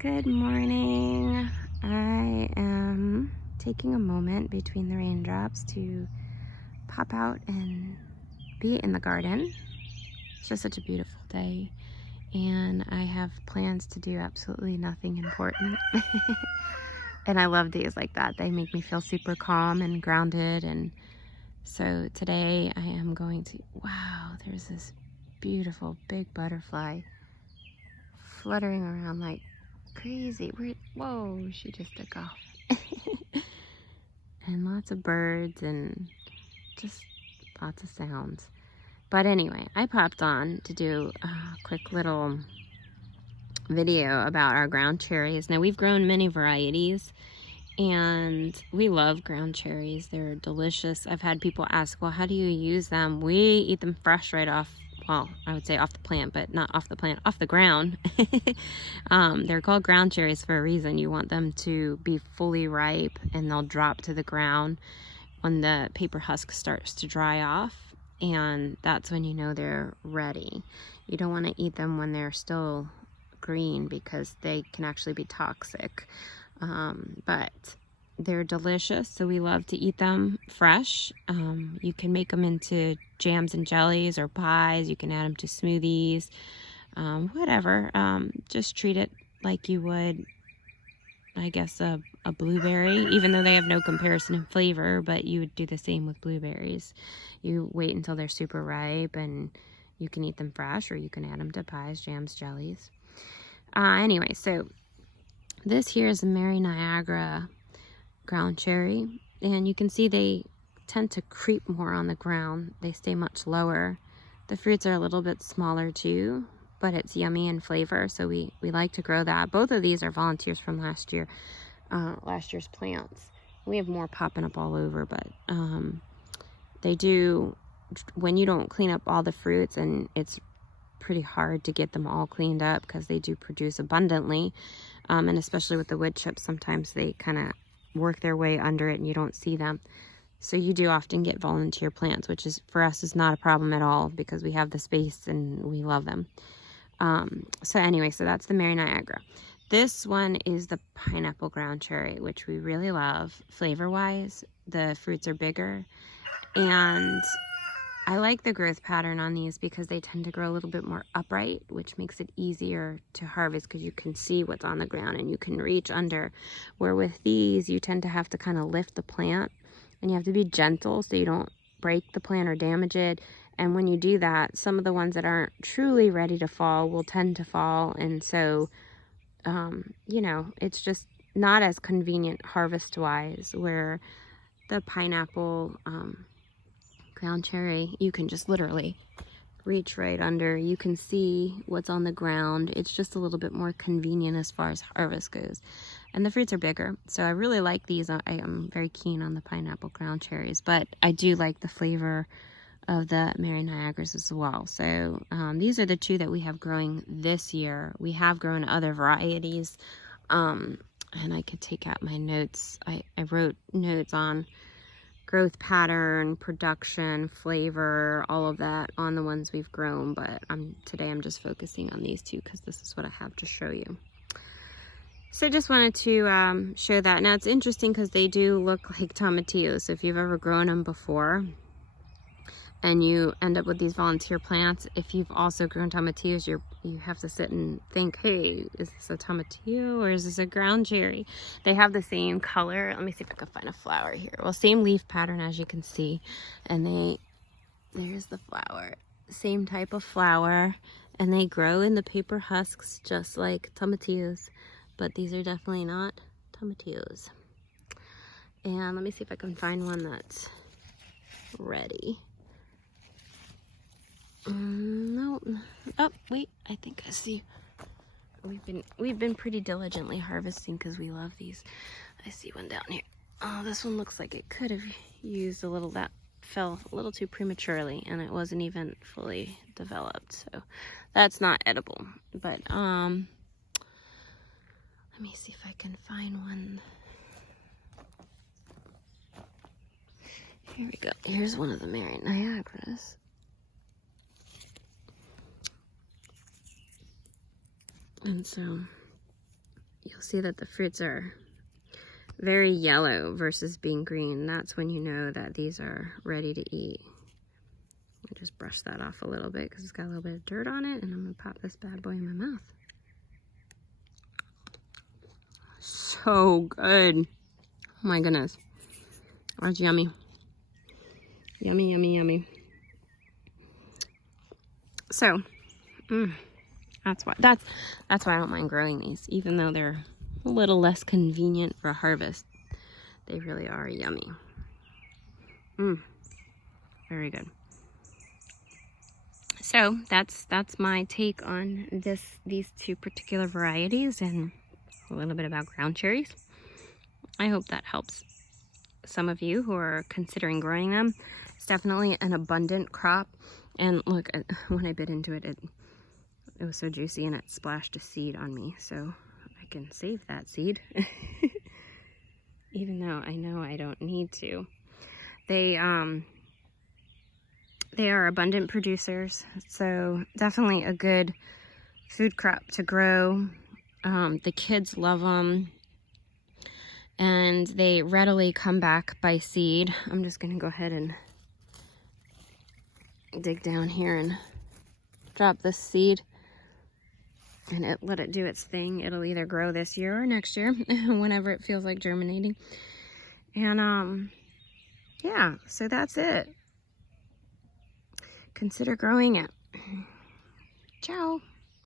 Good morning. I am taking a moment between the raindrops to pop out and be in the garden. It's just such a beautiful day, and I have plans to do absolutely nothing important. And I love days like that. They make me feel super calm and grounded. And so today I am going to, wow, there's this beautiful big butterfly fluttering around like crazy. Whoa, she just took off. And lots of birds and just lots of sounds. But anyway, I popped on to do a quick little video about our ground cherries. Now, we've grown many varieties and we love ground cherries. They're delicious. I've had people ask, well, how do you use them? We eat them fresh right off. Well, I would say off the plant, but not off the plant, off the ground. They're called ground cherries for a reason. You want them to be fully ripe and they'll drop to the ground when the paper husk starts to dry off. And that's when you know they're ready. You don't want to eat them when they're still green because they can actually be toxic. But they're delicious, so we love to eat them fresh. You can make them into jams and jellies or pies. You can add them to smoothies, whatever. Just treat it like you would, I guess, a blueberry, even though they have no comparison in flavor, but you would do the same with blueberries. You wait until they're super ripe and you can eat them fresh, or you can add them to pies, jams, jellies. Anyway, so this here is a Niagara ground cherry, and you can see they tend to creep more on the ground. They stay much lower. The fruits are a little bit smaller too, but it's yummy in flavor, so we like to grow that. Both of these are volunteers from last year's plants. We have more popping up all over, but they do, when you don't clean up all the fruits, and it's pretty hard to get them all cleaned up because they do produce abundantly, and especially with the wood chips, sometimes they kind of work their way under it and you don't see them. So you do often get volunteer plants, which is, for us, is not a problem at all because we have the space and we love them. So anyway, so that's the Niagara. This one is the pineapple ground cherry, which we really love flavor-wise. The fruits are bigger, and I like the growth pattern on these because they tend to grow a little bit more upright, which makes it easier to harvest because you can see what's on the ground and you can reach under. Where with these, you tend to have to kind of lift the plant and you have to be gentle so you don't break the plant or damage it. And when you do that, some of the ones that aren't truly ready to fall will tend to fall. And so, you know, it's just not as convenient harvest-wise, where the pineapple, ground cherry, you can just literally reach right under. You can see what's on the ground. It's just a little bit more convenient as far as harvest goes. And the fruits are bigger. So I really like these. I am very keen on the pineapple ground cherries, but I do like the flavor of the Niagaras as well. So these are the two that we have growing this year. We have grown other varieties, and I could take out my notes. I wrote notes on growth pattern, production, flavor, all of that on the ones we've grown, but today I'm just focusing on these two because this is what I have to show you. So just wanted to show that. Now it's interesting because they do look like tomatillos. So if you've ever grown them before and you end up with these volunteer plants, if you've also grown tomatillos, you have to sit and think, hey, is this a tomatillo or is this a ground cherry? They have the same color. Let me see if I can find a flower here. Well, same leaf pattern, as you can see, and there's the flower, same type of flower, and they grow in the paper husks just like tomatillos, but these are definitely not tomatillos. And let me see if I can find one that's ready. No. Oh, wait. I think I see. We've been pretty diligently harvesting because we love these. I see one down here. Oh, this one looks like it could have used a little. That fell a little too prematurely, and it wasn't even fully developed. So that's not edible. But let me see if I can find one. Here we go. Here's one of the Niagaras. And so see that the fruits are very yellow versus being green. That's when you know that these are ready to eat. I just brush that off a little bit because it's got a little bit of dirt on it, and I'm gonna pop this bad boy in my mouth. So good. Oh my goodness. That's yummy. Yummy, yummy, yummy. So, that's why I don't mind growing these, even though they're a little less convenient for harvest. They really are yummy. Very good. So that's my take on these two particular varieties and a little bit about ground cherries. I hope that helps some of you who are considering growing them. It's definitely an abundant crop. And look, when I bit into it, it was so juicy and it splashed a seed on me. So I can save that seed. Even though I know I don't need to. They are abundant producers. So definitely a good food crop to grow. The kids love them. And they readily come back by seed. I'm just going to go ahead and dig down here and drop this seed and let it do its thing. It'll either grow this year or next year, whenever it feels like germinating. And yeah, so that's it. Consider growing it. Ciao.